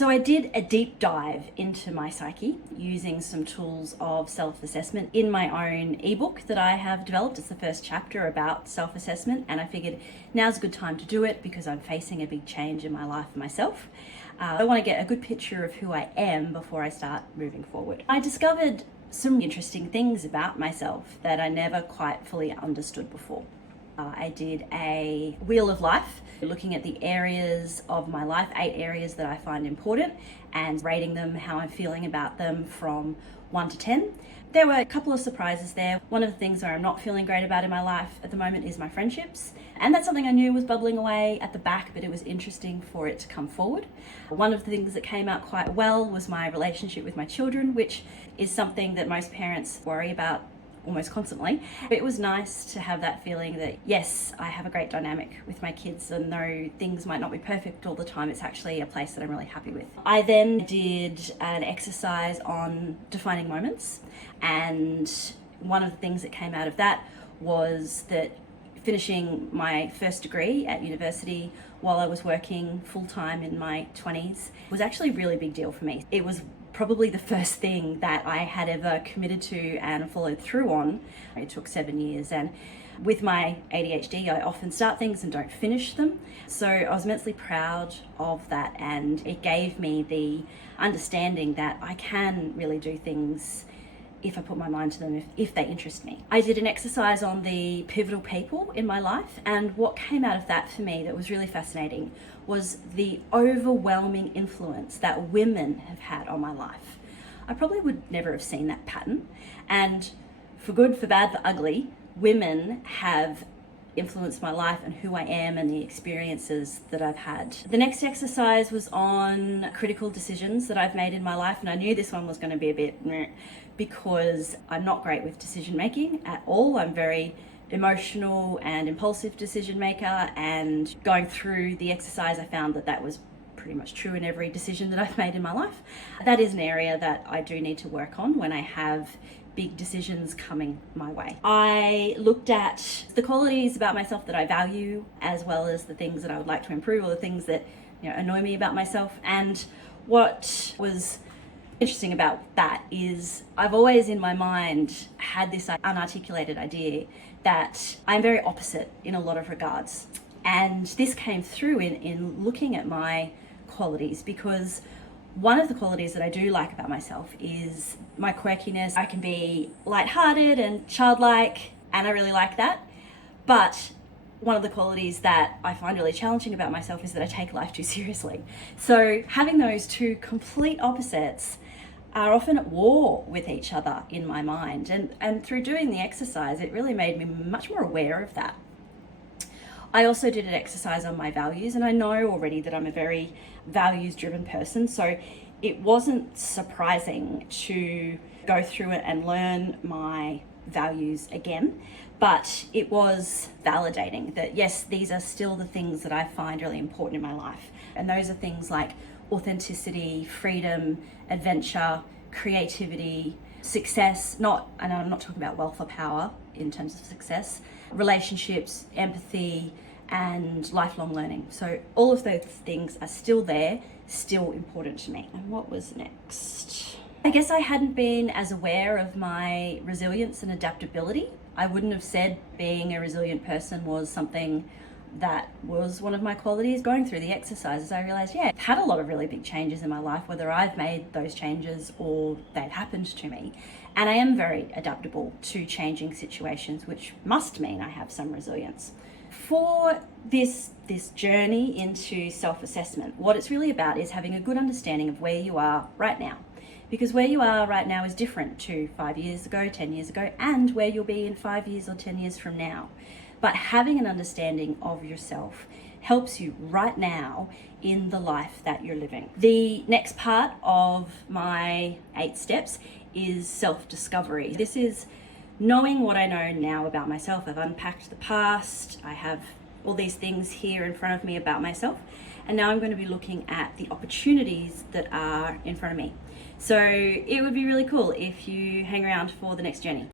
So I did a deep dive into my psyche using some tools of self-assessment in my own ebook that I have developed. It's the first chapter about self-assessment, and I figured now's a good time to do it because I'm facing a big change in my life myself. I want to get a good picture of who I am before I start moving forward. I discovered some interesting things about myself that I never quite fully understood before. I did a wheel of life, looking at the areas of my life, 8 areas that I find important, and rating them, how I'm feeling about them from 1 to 10. There were a couple of surprises there. One of the things that I'm not feeling great about in my life at the moment is my friendships. And that's something I knew was bubbling away at the back, but it was interesting for it to come forward. One of the things that came out quite well was my relationship with my children, which is something that most parents worry about almost constantly. It was nice to have that feeling that, yes, I have a great dynamic with my kids, and though things might not be perfect all the time, it's actually a place that I'm really happy with. I then did an exercise on defining moments, and one of the things that came out of that was that finishing my first degree at university while I was working full-time in my 20s was actually a really big deal for me. It was probably the first thing that I had ever committed to and followed through on. It took 7 years, and with my ADHD, I often start things and don't finish them. So I was immensely proud of that, and it gave me the understanding that I can really do things if I put my mind to them, if they interest me. I did an exercise on the pivotal people in my life, and what came out of that for me that was really fascinating was the overwhelming influence that women have had on my life. I probably would never have seen that pattern, and for good, for bad, for ugly, women have influenced my life and who I am and the experiences that I've had. The next exercise was on critical decisions that I've made in my life, and I knew this one was going to be a bit meh, because I'm not great with decision making at all. I'm very emotional and impulsive decision maker, and going through the exercise I found that that was pretty much true in every decision that I've made in my life. That is an area that I do need to work on when I have big decisions coming my way. I looked at the qualities about myself that I value, as well as the things that I would like to improve, or the things that annoy me about myself. And what was interesting about that is I've always in my mind had this unarticulated idea that I'm very opposite in a lot of regards. And this came through in looking at my qualities, because one of the qualities that I do like about myself is my quirkiness. I can be lighthearted and childlike, and I really like that. But one of the qualities that I find really challenging about myself is that I take life too seriously. So having those two complete opposites are often at war with each other in my mind. And through doing the exercise, it really made me much more aware of that. I also did an exercise on my values, and I know already that I'm a very values-driven person, so it wasn't surprising to go through it and learn my values again, but it was validating that yes, these are still the things that I find really important in my life. And those are things like authenticity, freedom, adventure, creativity, success, and I'm not talking about wealth or power in terms of success, relationships, empathy, and lifelong learning. So all of those things are still there, still important to me. And what was next? I guess I hadn't been as aware of my resilience and adaptability. I wouldn't have said being a resilient person was something that was one of my qualities. Going through the exercises, I realized, I've had a lot of really big changes in my life, whether I've made those changes or they've happened to me. And I am very adaptable to changing situations, which must mean I have some resilience. For this journey into self-assessment, what it's really about is having a good understanding of where you are right now. Because where you are right now is different to 5 years ago, 10 years ago, and where you'll be in 5 years or 10 years from now. But having an understanding of yourself helps you right now in the life that you're living. The next part of my 8 steps is self-discovery. This is knowing what I know now about myself. I've unpacked the past. I have all these things here in front of me about myself. And now I'm going to be looking at the opportunities that are in front of me. So it would be really cool if you hang around for the next journey.